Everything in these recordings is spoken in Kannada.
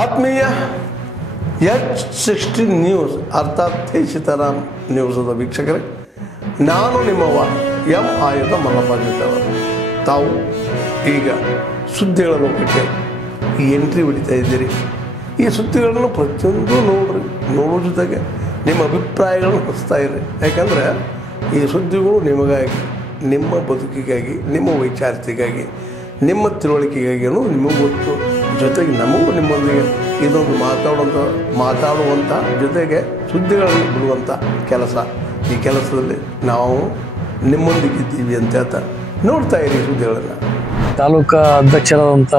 ಆತ್ಮೀಯ H16 ನ್ಯೂಸ್ ಅರ್ಥಾತ್ ಸೀತಾರಾಮ್ ನ್ಯೂಸದ ವೀಕ್ಷಕರೇ, ನಾನು ನಿಮ್ಮವ ಎಂ ಆಯುಧ ಮಲ್ಲಪ್ಪ. ತಾವು ಈಗ ಸುದ್ದಿಗಳ ಲೋಕಕ್ಕೆ ಎಂಟ್ರಿ ಹೊಡಿತಾ ಇದ್ದೀರಿ. ಈ ಸುದ್ದಿಗಳನ್ನು ಪ್ರತಿಯೊಂದು ನೋಡೋ ಜೊತೆಗೆ ನಿಮ್ಮ ಅಭಿಪ್ರಾಯಗಳನ್ನು ಹೊಸ್ತಾ ಇರಿ. ಯಾಕಂದರೆ ಈ ಸುದ್ದಿಗಳು ನಿಮಗಾಗಿ, ನಿಮ್ಮ ಬದುಕಿಗಾಗಿ, ನಿಮ್ಮ ವೈಚಾರಿಕೆಗಾಗಿ, ನಿಮ್ಮ ತಿಳುವಳಿಕೆಗಾಗಿ ನಿಮಗೂ ಗೊತ್ತು. ಜೊತೆಗೆ ನಮಗೂ ನಿಮ್ಮೊಂದಿಗೆ ಇದೊಂದು ಮಾತಾಡುವಂಥ ಜೊತೆಗೆ ಸುದ್ದಿಗಳನ್ನು ಬಿಡುವಂಥ ಕೆಲಸ. ಈ ಕೆಲಸದಲ್ಲಿ ನಾವು ನಿಮ್ಮೊಂದಿಗಿದ್ದೀವಿ ಅಂತ ಹೇಳ್ತಾ ನೋಡ್ತಾ ಇರಿ ಸುದ್ದಿಗಳನ್ನು. ತಾಲೂಕಾ ಅಧ್ಯಕ್ಷರಾದಂಥ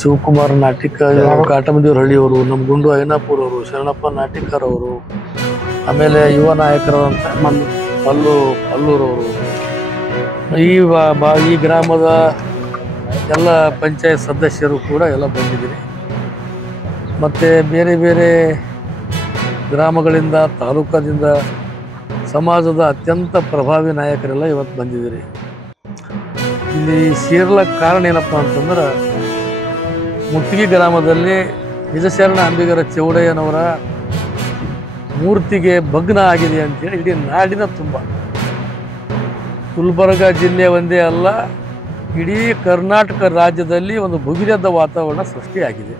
ಶಿವಕುಮಾರ್ ನಾಟಿಕರ್, ಕಾಟಮದೇವ್ರ ಹಳ್ಳಿಯವರು, ನಮ್ಮ ಗುಂಡು ಐನಾಪುರ ಅವರು, ಶರಣಪ್ಪ ನಾಟಿಕರ್ ಅವರು, ಆಮೇಲೆ ಯುವ ನಾಯಕರಾದಂಥ ಅಲ್ಲೂರವರು, ಈ ಗ್ರಾಮದ ಎಲ್ಲ ಪಂಚಾಯತ್ ಸದಸ್ಯರು ಕೂಡ ಎಲ್ಲ ಬಂದಿದ್ದೀರಿ. ಮತ್ತು ಬೇರೆ ಬೇರೆ ಗ್ರಾಮಗಳಿಂದ, ತಾಲೂಕಾದಿಂದ, ಸಮಾಜದ ಅತ್ಯಂತ ಪ್ರಭಾವಿ ನಾಯಕರೆಲ್ಲ ಇವತ್ತು ಬಂದಿದ್ದೀರಿ. ಇಲ್ಲಿ ಸೇರ್ಲಕ್ಕೆ ಕಾರಣ ಏನಪ್ಪ ಅಂತಂದ್ರೆ, ಮುತ್ತಿಗೆ ಗ್ರಾಮದಲ್ಲಿ ನಿಜಶರಣ ಅಂಬಿಗರ ಚೌಡಯ್ಯನವರ ಮೂರ್ತಿಗೆ ಭಗ್ನ ಆಗಿದೆ ಅಂತೇಳಿ ಇಡೀ ನಾಡಿನ ತುಂಬ, ಗುಲ್ಬರ್ಗ ಜಿಲ್ಲೆ ಒಂದೇ ಅಲ್ಲ, ಇಡೀ ಕರ್ನಾಟಕ ರಾಜ್ಯದಲ್ಲಿ ಒಂದು ಭುಗಿರದ ವಾತಾವರಣ ಸೃಷ್ಟಿಯಾಗಿದೆ.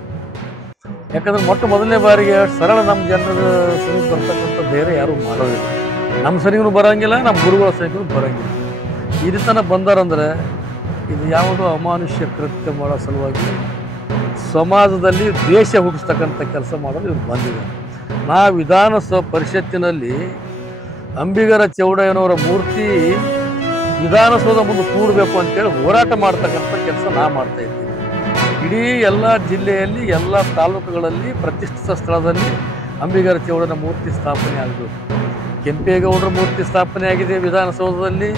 ಯಾಕಂದರೆ ಮೊದಲನೇ ಬಾರಿಗೆ ಸರಳ ನಮ್ಮ ಜನರ ಸನಿಗೆ ಬರ್ತಕ್ಕಂಥ ಬೇರೆ ಯಾರೂ ಮಾಡೋದಿಲ್ಲ. ನಮ್ಮ ಸನಿಗೂ ಬರೋಂಗಿಲ್ಲ, ನಮ್ಮ ಗುರುಗಳ ಸನಿಗೂ ಬರೋಂಗಿಲ್ಲ. ಈ ರೀತನ ಬಂದಾರಂದರೆ ಇದು ಯಾವುದೋ ಅಮಾನುಷ್ಯ ಕೃತ್ಯ ಮಾಡೋ ಸಲುವಾಗಿ ಸಮಾಜದಲ್ಲಿ ದ್ವೇಷ ಹುಟ್ಟಿಸ್ತಕ್ಕಂಥ ಕೆಲಸ ಮಾಡಲು ಇವ್ರು ಬಂದಿದ್ದಾರೆ. ವಿಧಾನಸಭಾ ಪರಿಷತ್ತಿನಲ್ಲಿ ಅಂಬಿಗರ ಚೌಡಯ್ಯನವರ ಮೂರ್ತಿ ವಿಧಾನಸೌಧ ಮುಂದೆ ಕೂಡಬೇಕು ಅಂತೇಳಿ ಹೋರಾಟ ಮಾಡ್ತಕ್ಕಂಥ ಕೆಲಸ ಮಾಡ್ತಾ ಇದ್ದೀವಿ. ಇಡೀ ಎಲ್ಲ ಜಿಲ್ಲೆಯಲ್ಲಿ, ಎಲ್ಲ ತಾಲೂಕುಗಳಲ್ಲಿ ಪ್ರತಿಷ್ಠಿತ ಸ್ಥಳದಲ್ಲಿ ಅಂಬಿಗರ ಚೌಡಯ್ಯನ ಮೂರ್ತಿ ಸ್ಥಾಪನೆ ಆಗಬೇಕು. ಕೆಂಪೇಗೌಡರ ಮೂರ್ತಿ ಸ್ಥಾಪನೆ ಆಗಿದೆ ವಿಧಾನಸೌಧದಲ್ಲಿ.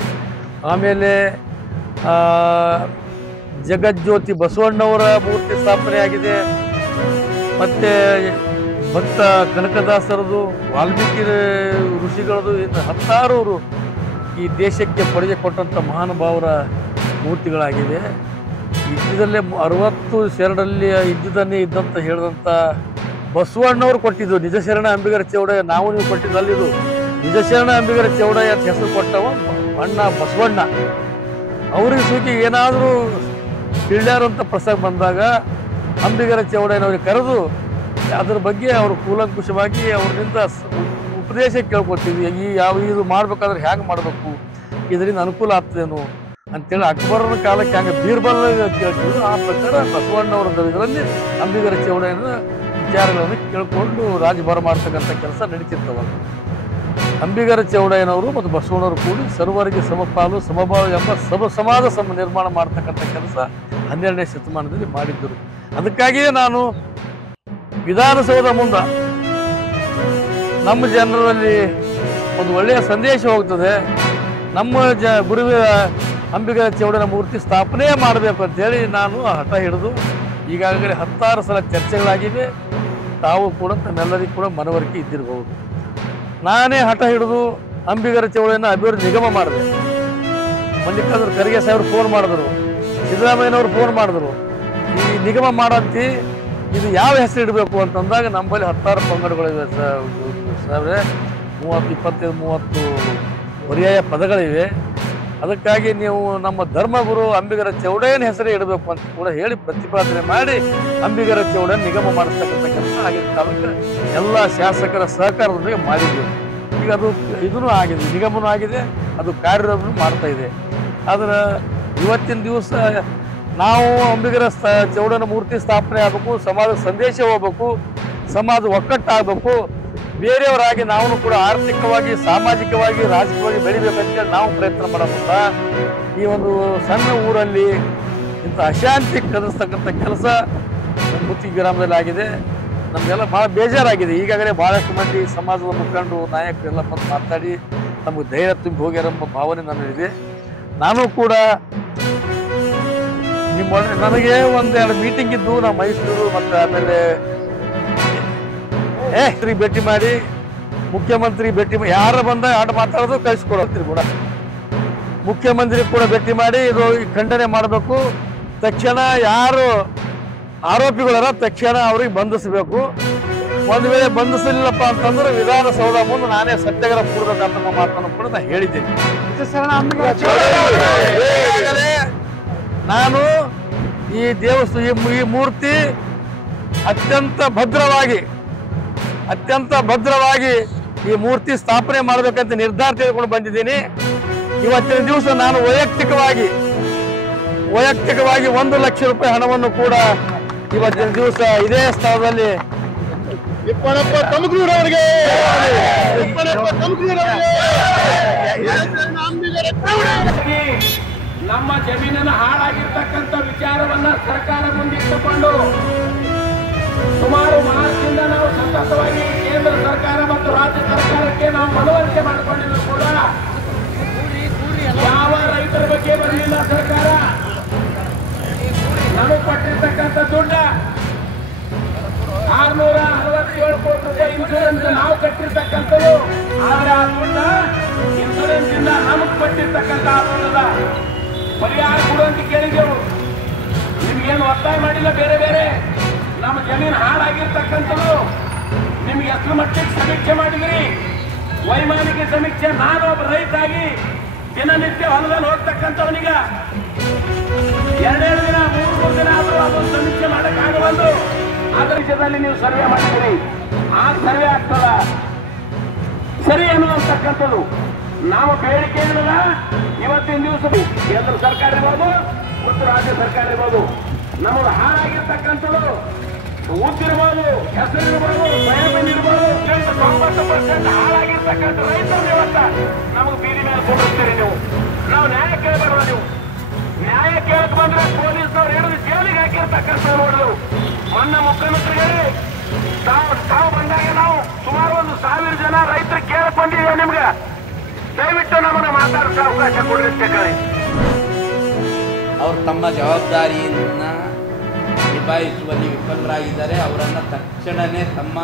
ಆಮೇಲೆ ಜಗಜ್ಯೋತಿ ಬಸವಣ್ಣವರ ಮೂರ್ತಿ ಸ್ಥಾಪನೆ ಆಗಿದೆ. ಮತ್ತು ಭಕ್ತ ಕನಕದಾಸರದು, ವಾಲ್ಮೀಕಿ ಋಷಿಗಳದು, ಇನ್ನು ಹತ್ತಾರು ಈ ದೇಶಕ್ಕೆ ಕೊಡುಗೆ ಕೊಟ್ಟಂಥ ಮಹಾನುಭಾವರ ಮೂರ್ತಿಗಳಾಗಿವೆ. ಇದ್ದಲ್ಲೇ 60 ಶರಣರಲ್ಲಿ ಇದ್ದಂತ ಹೇಳಿದಂಥ ಬಸವಣ್ಣವ್ರು ಕೊಟ್ಟಿದ್ದು ನಿಜಶರಣ ಅಂಬಿಗರ ಚೌಡಯ್ಯ. ನಾವು ನೀವು ಕೊಟ್ಟಿದ್ದು ಅಲ್ಲಿದು ನಿಜಶರಣ ಅಂಬಿಗರ ಚೌಡಯ್ಯ ಅಂತ ಹೆಸರು ಕೊಟ್ಟವ ಅಣ್ಣ ಬಸವಣ್ಣ. ಅವ್ರಿಗೆ ಸೂಕಿ ಏನಾದರೂ ತಿಳಿಯಾರಂಥ ಪ್ರಸಂಗ ಬಂದಾಗ ಅಂಬಿಗರ ಚೌಡಯ್ಯನವ್ರಿಗೆ ಕರೆದು ಅದ್ರ ಬಗ್ಗೆ ಅವರು ಕೂಲಂಕುಷವಾಗಿ ಅವ್ರಿಂದ ಉಪದೇಶ ಕೇಳ್ಕೊತೀವಿ. ಇದು ಮಾಡ್ಬೇಕಾದ್ರೆ ಹ್ಯಾಂಗೆ ಮಾಡಬೇಕು, ಇದರಿಂದ ಅನುಕೂಲ ಆಗ್ತದೇನು ಅಂತೇಳಿ ಅಕ್ಬರನ ಕಾಲಕ್ಕೆ ಹಂಗೆ ಬೀರ್ಬಲ್ ಕೇಳ್ತೀವಿ. ಆ ಪ್ರಕಾರ ಬಸವಣ್ಣವರ ಇದರಲ್ಲಿ ಅಂಬಿಗರ ಚೌಡಯ್ಯನ ವಿಚಾರಗಳನ್ನು ಕೇಳಿಕೊಂಡು ರಾಜಭಾರ ಮಾಡ್ತಕ್ಕಂಥ ಕೆಲಸ ನಡೀತಿರ್ತವಲ್ಲ. ಅಂಬಿಗರ ಚೌಡಯ್ಯನವರು ಮತ್ತು ಬಸವಣ್ಣವರು ಕೂಡಿ ಸರ್ವರಿಗೆ ಸಮಪಾಲು ಸಮಭಾವ ಎಂಬ ಸಮಾಜ ನಿರ್ಮಾಣ ಮಾಡ್ತಕ್ಕಂಥ ಕೆಲಸ 12ನೇ ಶತಮಾನದಲ್ಲಿ ಮಾಡಿದ್ದರು. ಅದಕ್ಕಾಗಿಯೇ ನಾನು ವಿಧಾನಸೌಧ ಮುಂದೆ ನಮ್ಮ ಜನರಲ್ಲಿ ಒಂದು ಒಳ್ಳೆಯ ಸಂದೇಶ ಹೋಗ್ತದೆ, ನಮ್ಮ ಗುರುವಿನ ಅಂಬಿಗರ ಚೌಡಯ್ಯನ ಮೂರ್ತಿ ಸ್ಥಾಪನೆ ಮಾಡಬೇಕು ಅಂತೇಳಿ ನಾನು ಹಠ ಹಿಡಿದು ಈಗಾಗಲೇ 16 ಸಲ ಚರ್ಚೆಗಳಾಗಿವೆ. ತಾವು ಕೂಡ ತಮ್ಮೆಲ್ಲರಿಗೂ ಕೂಡ ಮನವರಿಕೆ ಇದ್ದಿರಬಹುದು. ನಾನೇ ಹಠ ಹಿಡಿದು ಅಂಬಿಗರ ಚೌಡಯ್ಯನ ಅಭಿವೃದ್ಧಿ ನಿಗಮ ಮಾಡಿದೆ. ಮಲ್ಲಿಕಾರ್ಜುನ ಖರ್ಗೆ ಸಾಹೇಬ್ರು ಫೋನ್ ಮಾಡಿದ್ರು, ಸಿದ್ದರಾಮಯ್ಯನವರು ಫೋನ್ ಮಾಡಿದ್ರು, ಈ ನಿಗಮ ಮಾಡಂತಿ ಇದು ಯಾವ ಹೆಸರು ಇಡಬೇಕು ಅಂತಂದಾಗ ನಮ್ಮಲ್ಲಿ 16 ಪಂಗಡಗಳಿವೆ, 25-30 ಪರ್ಯಾಯ ಪದಗಳಿವೆ. ಅದಕ್ಕಾಗಿ ನೀವು ನಮ್ಮ ಧರ್ಮಗುರು ಅಂಬಿಗರ ಚೌಡಯ್ಯನ ಹೆಸರೇ ಇಡಬೇಕು ಅಂತ ಕೂಡ ಹೇಳಿ ಪ್ರತಿಪಾದನೆ ಮಾಡಿ ಅಂಬಿಗರ ಚೌಡಯ್ಯನ ನಿಗಮ ಮಾಡಿಸ್ತಕ್ಕಂಥ ಕೆಲಸ ಆಗಿದ್ದ ಕಾಲಕ್ಕೆ ಎಲ್ಲ ಶಾಸಕರ ಸಹಕಾರದೊಂದಿಗೆ ಮಾಡಿದ್ದೀವಿ. ಈಗ ಅದು ಇದೂ ಆಗಿದೆ, ನಿಗಮನೂ ಆಗಿದೆ, ಅದು ಕಾರ್ಯವನ್ನು ಮಾಡ್ತಾ ಇದೆ. ಆದರೆ ಇವತ್ತಿನ ದಿವಸ ನಾವು ಅಂಬಿಗರ ಚೌಡಯ್ಯನ ಮೂರ್ತಿ ಸ್ಥಾಪನೆ ಆಗಬೇಕು, ಸಮಾಜದ ಸಂದೇಶ ಹೋಗ್ಬೇಕು, ಸಮಾಜ ಒಕ್ಕಟ್ಟಾಗಬೇಕು, ಬೇರೆಯವರಾಗಿ ನಾವು ಕೂಡ ಆರ್ಥಿಕವಾಗಿ, ಸಾಮಾಜಿಕವಾಗಿ, ರಾಜಕೀಯವಾಗಿ ಬೆಳಿಬೇಕಂತೇಳಿ ನಾವು ಪ್ರಯತ್ನ ಮಾಡೋದಿಲ್ಲ. ಈ ಒಂದು ಸಣ್ಣ ಊರಲ್ಲಿ ಇಂಥ ಅಶಾಂತಿ ಕಲಿಸ್ತಕ್ಕಂಥ ಕೆಲಸ ಮುತ್ತಿಗೆ ಗ್ರಾಮದಲ್ಲಿ ಆಗಿದೆ. ನಮಗೆಲ್ಲ ಭಾಳ ಬೇಜಾರಾಗಿದೆ. ಈಗಾಗಲೇ ಭಾಳಷ್ಟು ಮಂದಿ ಸಮಾಜದ ಮುಖಂಡರು, ನಾಯಕರೆಲ್ಲ ಬಂದು ಮಾತಾಡಿ ನಮಗೆ ಧೈರ್ಯ ತುಂಬಿ ಹೋಗ್ಯಾರೆಂಬ ಭಾವನೆ ನನ್ನಲ್ಲಿದೆ. ನಾನು ಕೂಡ ನನಗೆ 1-2 ಮೀಟಿಂಗ್ ಇದ್ದು ನಾವು ಮೈಸೂರು ಮತ್ತು ಆಮೇಲೆ ಭೇಟಿ ಮಾಡಿ, ಮುಖ್ಯಮಂತ್ರಿ ಭೇಟಿ ಮಾಡಿ, ಯಾರು ಬಂದ ಆಟ ಮಾತಾಡೋದು ಕಳಿಸ್ಕೊಡೋದ್ರಿ ಕೂಡ ಮುಖ್ಯಮಂತ್ರಿ ಕೂಡ ಭೇಟಿ ಮಾಡಿ ಇದು ಖಂಡನೆ ಮಾಡಬೇಕು. ತಕ್ಷಣ ಯಾರು ಆರೋಪಿಗಳನ್ನ ತಕ್ಷಣ ಅವ್ರಿಗೆ ಬಂಧಿಸಬೇಕು. ಒಂದು ವೇಳೆ ಬಂಧಿಸಲಿಲ್ಲಪ್ಪ ಅಂತಂದ್ರೆ ವಿಧಾನಸೌಧ ಮುಂದೆ ನಾನೇ ಸತ್ಯಾಗ್ರಹ ಕೂಡಬೇಕಂತ ಮಾತನ್ನು ಕೂಡ ನಾನು ಹೇಳಿದ್ದೀನಿ. ನಾನು ಈ ಈ ಮೂರ್ತಿ ಅತ್ಯಂತ ಭದ್ರವಾಗಿ ಈ ಮೂರ್ತಿ ಸ್ಥಾಪನೆ ಮಾಡಬೇಕಂತ ನಿರ್ಧಾರ ತೆಗೆದುಕೊಂಡು ಬಂದಿದ್ದೀನಿ. ಇವತ್ತಿನ ದಿವಸ ನಾನು ವೈಯಕ್ತಿಕವಾಗಿ 1 ಲಕ್ಷ ರೂಪಾಯಿ ಹಣವನ್ನು ಕೂಡ ಇವತ್ತಿನ ದಿವಸ ಇದೇ ಸ್ಥಳದಲ್ಲಿ ನಮ್ಮ ಜಮೀನನ್ನು ಹಾಳಾಗಿರ್ತಕ್ಕಂಥ ವಿಚಾರವನ್ನ ಸರ್ಕಾರ ಮುಂದಿಟ್ಟುಕೊಂಡು ಸುಮಾರು ಮಾರ್ಚ್ನಿಂದ ನಾವು ಸತತವಾಗಿ ಕೇಂದ್ರ ಸರ್ಕಾರ ಮತ್ತು ರಾಜ್ಯ ಸರ್ಕಾರಕ್ಕೆ ನಾವು ಮನವರಿಕೆ ಮಾಡಿಕೊಂಡಿದ್ದು ಕೂಡ ಯಾವ ರೈತರ ಬಗ್ಗೆ ಬರಲಿಲ್ಲ. ಸರ್ಕಾರ ನಮಗೆ ಕೊಟ್ಟಿರ್ತಕ್ಕಂಥ ದುಡ್ಡ 667 ಕೋಟಿ ರೂಪಾಯಿ ಇನ್ಶೂರೆನ್ಸ್ ನಾವು ಕಟ್ಟಿರ್ತಕ್ಕಂಥದ್ದು. ಆದ್ರೆ ಆ ದುಡ್ಡ ಇನ್ಶೂರೆನ್ಸ್ ಇಂದ ನಮಗೆ ಕೊಟ್ಟಿರ್ತಕ್ಕಂಥ ದುಡ್ಡದ ಪರಿಹಾರ ಕೊಡುವಂತ ಕೇಳಿದೆವು. ನಿಮ್ಗೇನು ಒತ್ತಾಯ ಮಾಡಿಲ್ಲ. ಬೇರೆ ನಮ್ಮ ಜಮೀನು ಹಾಳಾಗಿರ್ತಕ್ಕಂಥದ್ದು ನಿಮ್ಗೆ ಎಷ್ಟು ಮಟ್ಟಿಗೆ ಸಮೀಕ್ಷೆ ಮಾಡಿದ್ರಿ? ವೈಮಾನಿಕ ಸಮೀಕ್ಷೆ. ನಾನು ಒಬ್ಬ ರೈತಾಗಿ ದಿನನಿತ್ಯ ಹೊಲದಲ್ಲಿ ಹೋಗ್ತಕ್ಕಂಥವನಿಗ 2 ದಿನ 3 ದಿನ ಆದರೂ ಅದನ್ನು ಸಮೀಕ್ಷೆ ಮಾಡಕ್ಕಾಗಬಂದು ಅದರ ವಿಷಯದಲ್ಲಿ ನೀವು ಸರ್ವೆ ಮಾಡಿದ್ರಿ. ಆ ಸರ್ವೆ ಆಗ್ತದ ಸರಿ ಅನ್ನುವಂತಕ್ಕಂಥದ್ದು ನಾವು ಬೇಡಿಕೆ ಏನಿಲ್ಲ. ಇವತ್ತಿನ ದಿವಸ ಕೇಂದ್ರ ಸರ್ಕಾರ ಇರ್ಬೋದು ಮತ್ತು ರಾಜ್ಯ ಸರ್ಕಾರ ಇರ್ಬೋದು, ನಮಗೆ ಹಾಳಾಗಿರ್ತಕ್ಕಂಥದ್ದು ಉದ್ದಿರ್ಬೋದು, ಹೆಸರಿರ್ಬೋದು, ಸೋಯಾಬೀನ್ ಇರ್ಬೋದು, 90% ಹಾಳಾಗಿರ್ತಕ್ಕಂಥ ರೈತರು ಇವತ್ತ ನಮಗೆ ಬೀದಿ ಮೇಲೆ ಕೊಡಿಸ್ತೀರಿ. ನಾವು ನ್ಯಾಯ ಕೇಳಬಾರ್ದ? ನ್ಯಾಯ ಕೇಳಕ್ ಬಂದ್ರೆ ಪೊಲೀಸ್ನವ್ರು ಹಿಡಿದು ಜೈಲಿಗೆ ಹಾಕಿರ್ತಕ್ಕಂಥ ನೋಡಿದ್ರು. ಮೊನ್ನೆ ಮುಖ್ಯಮಂತ್ರಿಗಳೇ ತಾವು ಬಂದಾಗ ನಾವು ಸುಮಾರು 1,000 ಜನ ರೈತರು ಕೇಳಿಕೊಂಡಿದ್ದೇವೆ. ನಿಮ್ಗೆ ದಯವಿಟ್ಟು ನಮ್ಮನ್ನ ಮಾತಾಡೋಕೆ ಅವಕಾಶ ಕೊಡಿರ್ತೇವೆ. ಅವರು ತಮ್ಮ ಜವಾಬ್ದಾರಿಯನ್ನ ನಿಭಾಯಿಸುವಲ್ಲಿ ವಿಫಲರಾಗಿದ್ದಾರೆ. ಅವರನ್ನು ತಕ್ಷಣವೇ ತಮ್ಮ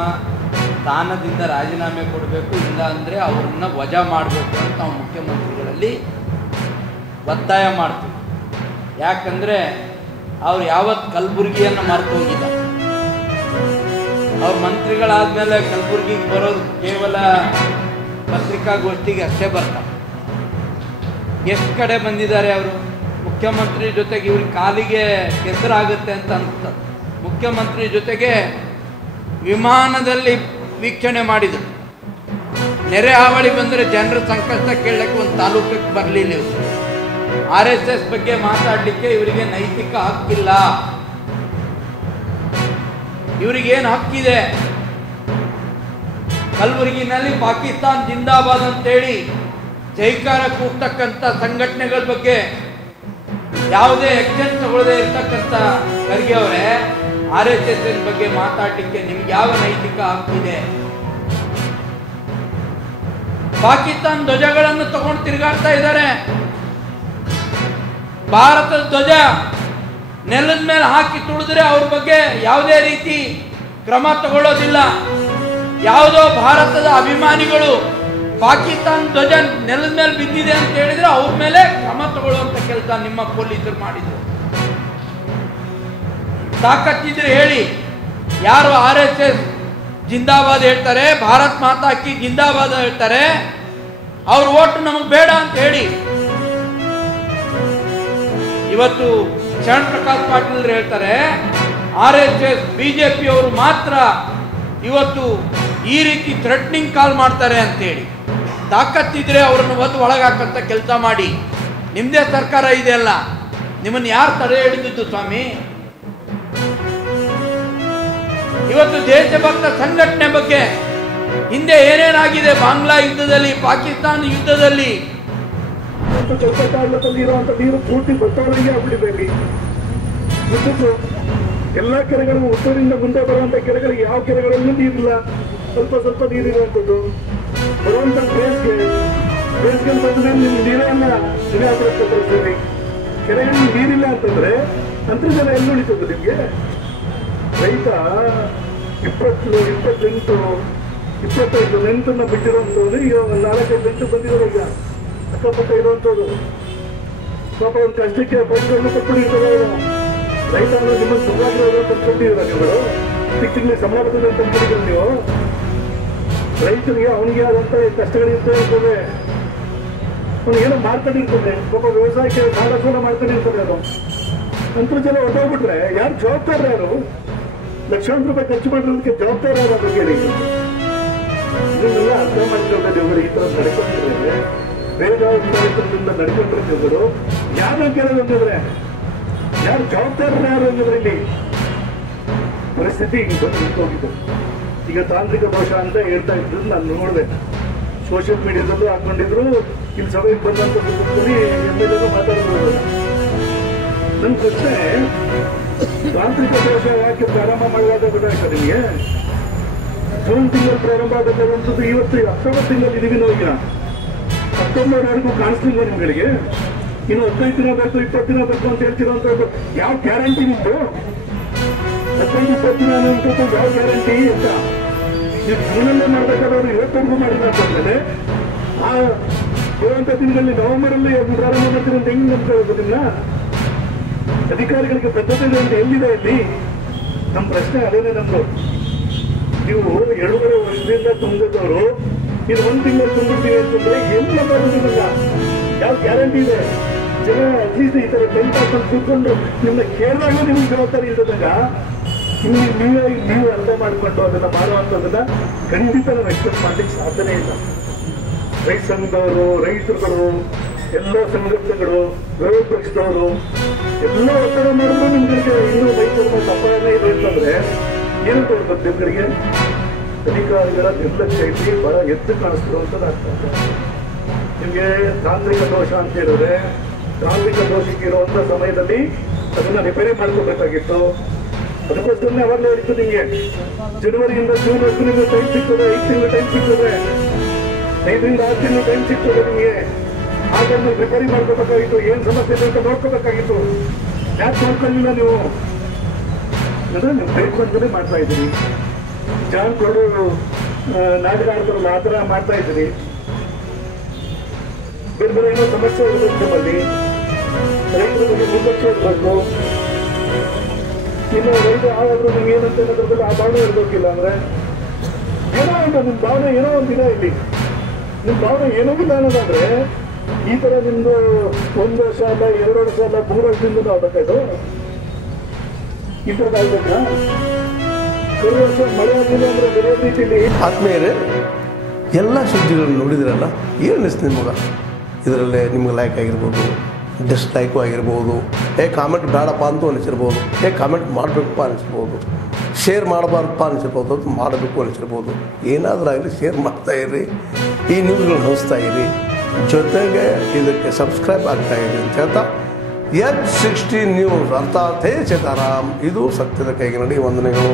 ಸ್ಥಾನದಿಂದ ರಾಜೀನಾಮೆ ಕೊಡಬೇಕು, ಇಲ್ಲ ಅಂದರೆ ಅವರನ್ನು ವಜಾ ಮಾಡಬೇಕು ಅಂತ ನಾವು ಮುಖ್ಯಮಂತ್ರಿಗಳಲ್ಲಿ ಒತ್ತಾಯ ಮಾಡ್ತೀವಿ. ಯಾಕಂದರೆ ಅವ್ರು ಯಾವತ್ತು ಕಲಬುರಗಿಯನ್ನು ಮರೆತು ಹೋಗಿಲ್ಲ. ಅವ್ರ ಮಂತ್ರಿಗಳಾದಮೇಲೆ ಕಲಬುರಗಿಗೆ ಬರೋದು ಕೇವಲ ಪತ್ರಿಕಾಗೋಷ್ಠಿಗೆ ಅಷ್ಟೇ ಬರ್ತಾರೆ. ಎಷ್ಟು ಕಡೆ ಬಂದಿದ್ದಾರೆ ಅವರು. ಮುಖ್ಯಮಂತ್ರಿ ಜೊತೆಗೆ ಇವ್ರಿಗೆ ಕಾಲಿಗೆ ಕೆಸರಾಗುತ್ತೆ ಅಂತ ಅನ್ಸುತ್ತೆ. ಮುಖ್ಯಮಂತ್ರಿ ಜೊತೆಗೆ ವಿಮಾನದಲ್ಲಿ ವೀಕ್ಷಣೆ ಮಾಡಿದರು. ನೆರೆ ಹಾವಳಿ ಬಂದರೆ ಜನರ ಸಂಕಷ್ಟ ಕೇಳಲಿಕ್ಕೆ ಒಂದು ತಾಲೂಕಿಗೆ ಬರಲಿಲ್ಲ. ಇವರು RSS ಬಗ್ಗೆ ಮಾತಾಡಲಿಕ್ಕೆ ಇವರಿಗೆ ನೈತಿಕ ಹಕ್ಕಿಲ್ಲ. ಇವರಿಗೇನು ಹಕ್ಕಿದೆ? ಕಲಬುರಗಿನಲ್ಲಿ ಪಾಕಿಸ್ತಾನ್ ಜಿಂದಾಬಾದ್ ಅಂತೇಳಿ ಜೈಕಾರ ಕೂಗ್ತಕ್ಕಂಥ ಸಂಘಟನೆಗಳ ಬಗ್ಗೆ ಯಾವುದೇ ಆಕ್ಷನ್ ತಗೊಳ್ಳದೆ ಇರ್ತಕ್ಕಂಥ ಖರ್ಗೆ ಅವರೇ, RSS ಬಗ್ಗೆ ಮಾತಾಡಲಿಕ್ಕೆ ನಿಮ್ಗೆ ಯಾವ ನೈತಿಕ ಹಕ್ಕಿದೆ? ಪಾಕಿಸ್ತಾನ್ ಧ್ವಜಗಳನ್ನು ತಗೊಂಡು ತಿರುಗಾಡ್ತಾ ಇದ್ದಾರೆ. ಭಾರತದ ಧ್ವಜ ನೆಲದ ಮೇಲೆ ಹಾಕಿ ತುಳಿದ್ರೆ ಅವ್ರ ಬಗ್ಗೆ ಯಾವುದೇ ರೀತಿ ಕ್ರಮ ತಗೊಳ್ಳೋದಿಲ್ಲ. ಯಾವುದೋ ಭಾರತದ ಅಭಿಮಾನಿಗಳು ಪಾಕಿಸ್ತಾನ ಧ್ವಜ ನೆಲದ ಮೇಲೆ ಬಿದ್ದಿದೆ ಅಂತ ಹೇಳಿದ್ರೆ ಅವ್ರ ಮೇಲೆ ಕ್ರಮ ತಗೊಳ್ಳುವಂತ ಕೆಲಸ ನಿಮ್ಮ ಪೊಲೀಸರು ಮಾಡಿದ್ರು. ತಾಕತ್ತಿದ್ರೆ ಹೇಳಿ, ಯಾರು RSS ಜಿಂದಾಬಾದ್ ಹೇಳ್ತಾರೆ, ಭಾರತ್ ಮಾತಾ ಕಿ ಜಿಂದಾಬಾದ್ ಹೇಳ್ತಾರೆ, ಅವ್ರ ಓಟು ನಮಗೆ ಬೇಡ ಅಂತ ಹೇಳಿ. ಇವತ್ತು ಶರಣ್ ಪ್ರಕಾಶ್ ಪಾಟೀಲ್ ಹೇಳ್ತಾರೆ RSS BJP ಅವರು ಮಾತ್ರ ಇವತ್ತು ಈ ರೀತಿ ಥ್ರೆಟ್ನಿಂಗ್ ಕಾಲ್ ಮಾಡ್ತಾರೆ ಅಂತೇಳಿ. ತಾಕತ್ತಿದ್ರೆ ಅವರನ್ನು ಒಳಗಾಕಂತ ಕೆಲಸ ಮಾಡಿ. ನಿಮ್ಮದೇ ಸರ್ಕಾರ ಇದೆಯಲ್ಲ, ನಿಮ್ಮನ್ನು ಯಾರು ತಡೆ ಹಿಡಿದಿದ್ದು ಸ್ವಾಮಿ? ಇವತ್ತು ದೇಶಭಕ್ತ ಸಂಘಟನೆ ಬಗ್ಗೆ ಹಿಂದೆ ಏನೇನಾಗಿದೆ ಬಾಂಗ್ಲಾ ಯುದ್ಧದಲ್ಲಿ, ಪಾಕಿಸ್ತಾನ ಯುದ್ಧದಲ್ಲಿ, ಚೌಕಟ್ಟಾಳದಲ್ಲಿ ಇರುವಂತ ನೀರು ಪೂರ್ತಿ ಬತ್ತವರಿಗೆ ಆಗ್ಬಿಡಬೇಕು. ಎಲ್ಲಾ ಕೆರೆಗಳು ಉತ್ತರದಿಂದ ಮುಂದೆ ಬರುವಂತ ಕೆರೆಗಳಿಗೆ ಯಾವ ಕೆರೆಗಳಲ್ಲೂ ನೀರಿಲ್ಲ, ಸ್ವಲ್ಪ ಸ್ವಲ್ಪ ನೀರಿರುವಂಥದ್ದು. ಬರುವಂತ ಬೇಸಿಗೆ ಬಂದ್ರೆ ನಿಮ್ಗೆ ನೀರನ್ನ ನಿರಾಕರಿಸ್ತಾ ಪರಿಸ್ಥಿತಿ. ಕೆರೆಗಳಲ್ಲಿ ನೀರಿಲ್ಲ ಅಂತಂದ್ರೆ ಅಂತರ್ಜಲ ಎಲ್ಲಿ ಉಳಿತದೆ ನಿಮ್ಗೆ? ರೈತ 25 ನೆಂಟನ್ನ ಬಿಟ್ಟಿರುವಂಥದ್ದು ಈಗ 4-5 ನೆಂಟು ಬಂದಿರೋ ಈಗ ಅಕ್ಕಪಕ್ಕ ಇರುವಂಥದ್ದು. ಪಾಪ ಒಂದು ಕಷ್ಟಕ್ಕೆ ಪೈಸನ್ನು ಕೊಟ್ಬಿಟ್ಟಿರ್ತದೆ. ರೈತ ಅಂದ್ರೆ ನಿಮ್ಮನ್ನು ಸುಖವಾಗಿರೋದು ಅಂತ ಅನ್ಕೊಂಡಿದ್ದೀರ ನೀವುಗಳು? ತಿಂಗಳಿಗೆ ಸಂಬಳ ಬರ್ತದೆ ಅಂತ ಅನ್ಕೊಂಡಿದ್ದೀರ ನೀವು? ರೈತನಿಗೆ ಅವನಿಗೆ ಆದಂತ ಕಷ್ಟಗಳಿರ್ತದೆ ಇರ್ತದೆ, ಅವನು ಏನೋ ಮಾಡ್ಕೊಂಡಿರ್ತದೆ, ಪಾಪ ವ್ಯವಸಾಯಕ್ಕೆ ಸಾಲ ಸೂಲ ಮಾಡ್ತಾನೆ ಇರ್ತದೆ. ಅದು ಅಂತರ್ಜಲ ಹೊಟ್ಟೋಗ್ಬಿಟ್ರೆ ಯಾರು ಜವಾಬ್ದಾರ? ಯಾರು ಲಕ್ಷಾಂತರ ರೂಪಾಯಿ ಖರ್ಚು ಮಾಡಿರೋದಕ್ಕೆ ಜವಾಬ್ದಾರ ಯಾರು? ಅದು ಕೇಳಿ. ಇದನ್ನೆಲ್ಲ ಅರ್ಥ ಮಾಡ್ಕೊಂಡ್ರೆ ನೀವುಗಳು ಈ ತರ ನಡ್ಕೊಂಡಿದ್ರೆ, ಬೇಜವಾಬ್ದಾರಿತನದಿಂದ ನಡ್ಕೊಂಡ್ರೆ ನೀವುಗಳು ಯಾರು ಕೇಳೋದು ಅಂತಿದ್ರೆ ಯಾರು ಜವಾಬ್ದಾರರು ಯಾರು ಅಂದಿದ್ರೆ ಇಲ್ಲಿ ಪರಿಸ್ಥಿತಿ ಈಗ ಬಂದು ನಿಂತೋಗಿದ್ದು. ಈಗ ತಾಂತ್ರಿಕ ದೋಷ ಅಂತ ಹೇಳ್ತಾ ಇದ್ರು, ನಾನು ನೋಡಿದೆ ಸೋಷಿಯಲ್ ಮೀಡಿಯಾದಲ್ಲೂ ಹಾಕೊಂಡಿದ್ರು, ಇಲ್ಲಿ ಸಭೆಗೆ ಬಂದಂತ MLA ಮಾತಾಡಿದ್ರು. ನನ್ನ ಪ್ರಶ್ನೆ, ತಾಂತ್ರಿಕ ದೋಷ ಯಾಕೆ ಪ್ರಾರಂಭ ಮಾಡಿದಾಗ ಗೊತ್ತಾಯ್ತಾ ನಿಮಗೆ? ಜೂನ್ ತಿಂಗಳು ಪ್ರಾರಂಭ ಆಗಬೇಕಾದಂಥದ್ದು ಇವತ್ತು ಅಕ್ಟೋಬರ್ ತಿಂಗಳಲ್ಲಿ ಇದೀವಿ ನಾವು. ಈಗ ಅಕ್ಟೋಬರ್ ವರೆಗೂ ಕಾಣಿಸ್ಲಿಲ್ಲ ನಿಮ್ಗಳಿಗೆ? ಇನ್ನು 15 ದಿನ ಬೇಕು, 20 ದಿನ ಬೇಕು ಅಂತ ಹೇಳ್ತಿರೋಂಥದ್ದು ಯಾವ ಗ್ಯಾರಂಟಿ ನಿಮ್ದು? 15-20 ದಿನ ಅನ್ನೋಂಥದ್ದು ಯಾವ ಗ್ಯಾರಂಟಿ ಅಂತ? ನೀವು ಜೂನಲ್ಲೇ ಮಾಡ್ಬೇಕಾದವ್ರು ಇವತ್ತವರೆಗೂ ಮಾಡಿಲ್ಲ ಅಂತಂದ್ರೆ ಆ ಇರುವಂತ ದಿನಗಳಲ್ಲಿ ನವೆಂಬರಲ್ಲಿ ಪ್ರಾರಂಭ ಮಾಡ್ತೀರಿ ಅಂತ ಹೆಂಗ್ ನಂಬ್ಕೊಳ್ಳೋದು? ನಿನ್ನ ಅಧಿಕಾರಿಗಳಿಗೆ ಬದ್ಧತೆ ಇದೆ ಅಂತ ಎಲ್ಲಿದೆ ಇಲ್ಲಿ? ನಮ್ಮ ಪ್ರಶ್ನೆ ಅದೇನೇ. ನಮ್ದು ನೀವು 2.5 ವರ್ಷದಿಂದ ತುಂಬಿದವರು ಇದು 1 ತಿಂಗಳು ತುಂಬಿರ್ತೀವಿ ಅಂತಂದ್ರೆ ಎಲ್ಲ ಬರೋದಿಲ್ಲ. ಯಾವ ಗ್ಯಾರಂಟಿ ಇದೆ? ಜನ ಅಟ್ಲೀಸ್ಟ್ ಈ ತರ 10% ಕೂತ್ಕೊಂಡು ನಿಮ್ಮನ್ನ ಕೇಳಿದಾಗ ನಿಮ್ಗೆ ಜವಾಬ್ದಾರಿ ಇರ್ತದಾಗ ನೀವು ಅರ್ಥ ಮಾಡಿಕೊಂಡು ಅದನ್ನ ಮಾಡುವಂಥದ್ದನ್ನ ಖಂಡಿತ ನಾವು ಎಕ್ಸ್ಪೆಕ್ಟ್ ಮಾಡ್ಲಿಕ್ಕೆ ಸಾಧ್ಯನೇ ಇಲ್ಲ. ರೈತ ಸಂಘದವರು, ರೈತರುಗಳು, ಎಲ್ಲ ಸಂಘಟನೆಗಳು, ವಿರೋಧ ಪಕ್ಷದವರು ಎಲ್ಲ ಒತ್ತಡ ಮಾಡಿದ್ರು ನಿಮ್ಗಳಿಗೆ ಇನ್ನೂ ರೈತರ ಸಂಪಾದನೆ ಇದೆ ಅಂತಂದ್ರೆ ಏನು ತೋರ್ಬೇಕು ನಿಮ್ಗಳಿಗೆ? ಅಧಿಕಾರಿಗಳ ನಿರ್ಲಕ್ಷ್ಯ ಐತಿ ಬಹಳ ಎದ್ದು ಕಾಣಿಸ್ತಿರುವಂಥದ್ದು ಆಗ್ತದೆ. ನಿಮಗೆ ತಾಂತ್ರಿಕ ದೋಷ ಅಂತ ಹೇಳಿದ್ರೆ, ತಾಂತ್ರಿಕ ದೋಷಕ್ಕೆ ಇರುವಂತ ಸಮಯದಲ್ಲಿ ಅದನ್ನ ರಿಪೇರಿ ಮಾಡ್ಕೋಬೇಕಾಗಿತ್ತು. ಅದಕ್ಕೋಸ್ಕರನೇ ಅವಾಗಲೇ ಹೇಳಿತ್ತು ನಿಮ್ಗೆ ಜನವರಿಯಿಂದ ಜೂನ್ವರೆಗೂ ನಿಮ್ಗೆ ಟೈಮ್ ಸಿಗ್ತದೆ, 5 ತಿಂಗಳು ಟೈಮ್ ಸಿಗ್ತದೆ, 5ರಿಂದ 6 ತಿಂಗಳು ಟೈಮ್ ಸಿಗ್ತದೆ ನಿಮಗೆ. ಹಾಗನ್ನು ರಿಪೇರಿ ಮಾಡ್ಕೋಬೇಕಾಗಿತ್ತು. ಏನ್ ಸಮಸ್ಯೆ ಇದೆ ಅಂತ ನೋಡ್ಕೋಬೇಕಾಗಿತ್ತು. ಯಾಕೆ ನೋಡ್ಕೊಳ್ಳಿಲ್ಲ ನೀವು? ಅಂದ್ರೆ ನೀವು ಬೇಕು ಅಂತಲೇ ಮಾಡ್ತಾ ಇದ್ದೀರಿ. ಜಾನ್ ಕೊಡು ನಾಟಕ ಆಡ್ತಾರಲ್ಲ ಆ ಥರ ಮಾಡ್ತಾ ಇದ್ದೀರಿ. ಬೇರೆ ಬೇರೆ ಏನೋ ಸಮಸ್ಯೆ ಇರಬೇಕು ನಿಮ್ಮಲ್ಲಿ, ರೈತರ ಬಗ್ಗೆ ನಿರ್ಲಕ್ಷ್ಯ ಇರಬೇಕು. ಇನ್ನು ರೈತ ಯಾವಾದ್ರೂ ನಿಮ್ಗೆ ಏನಂತ ಅನ್ನೋದ್ರಲ್ಲಿ ಆ ಭಾವನೆ ಇರ್ಬೇಕಿಲ್ಲ. ಅಂದ್ರೆ ಏನೋ ಉಂಟು ನಿಮ್ ಭಾವನೆ, ಏನೋ ಒಂದಿದೆ ಇಲ್ಲಿ. ನಿಮ್ ಭಾವನೆ ಏನೋ ಇಲ್ಲ ಅನ್ನೋದಾದ್ರೆ ಈ ತರ ನಿಮ್ದು 1 ವರ್ಷ ಅಲ್ಲ, 2 ವರ್ಷ ಅಲ್ಲ, 3 ವರ್ಷದಿಂದ ಆಗ್ಬೇಕಾಯ್ತು. ಈ ಥರದ್ದು ಆಗ್ಬೇಕಾ? 1 ವರ್ಷ ಮಳೆ ಆಗಿಲ್ಲ ಅಂದ್ರೆ ಬೇರೆ ರೀತಿಯಲ್ಲಿ. ಆದ್ಮೇಲೆ ಎಲ್ಲ ಸುದ್ದಿಗಳನ್ನು ನೋಡಿದ್ರಲ್ಲ, ಏನು ಅನಿಸ್ತು ನಿಮಗೆ? ಇದರಲ್ಲೇ ನಿಮ್ಗೆ ಲೈಕ್ ಆಗಿರ್ಬೋದು, ಡಿಸ್ಲೈಕು ಆಗಿರ್ಬೋದು, ಕಾಮೆಂಟ್ ಬೇಡಪ್ಪ ಅಂತೂ ಅನಿಸಿರ್ಬೋದು, ಕಾಮೆಂಟ್ ಮಾಡಬೇಕಪ್ಪ ಅನಿಸ್ಬೋದು, ಶೇರ್ ಮಾಡಬಾರ್ದಪ್ಪ ಅನಿಸಿರ್ಬೋದು, ಅದು ಮಾಡಬೇಕು ಅನಿಸಿರ್ಬೋದು. ಏನಾದರೂ ಆಗಲಿ ಶೇರ್ ಮಾಡ್ತಾಯಿರಿ, ಈ ನ್ಯೂಸ್ಗಳು ನೋಡ್ತಾ ಇರಿ, ಜೊತೆಗೆ ಇದಕ್ಕೆ ಸಬ್ಸ್ಕ್ರೈಬ್ ಆಗ್ತಾಯಿರಿ ಅಂತ ಹೇಳ್ತಾ H60 ನ್ಯೂಸ್ ಅರ್ಥಾತ್ ಹೇ ಸೀತಾರಾಮ್, ಇದು ಸತ್ಯದ ಕೈಗೆ ನಡಿ. ವಂದನೆಗಳು.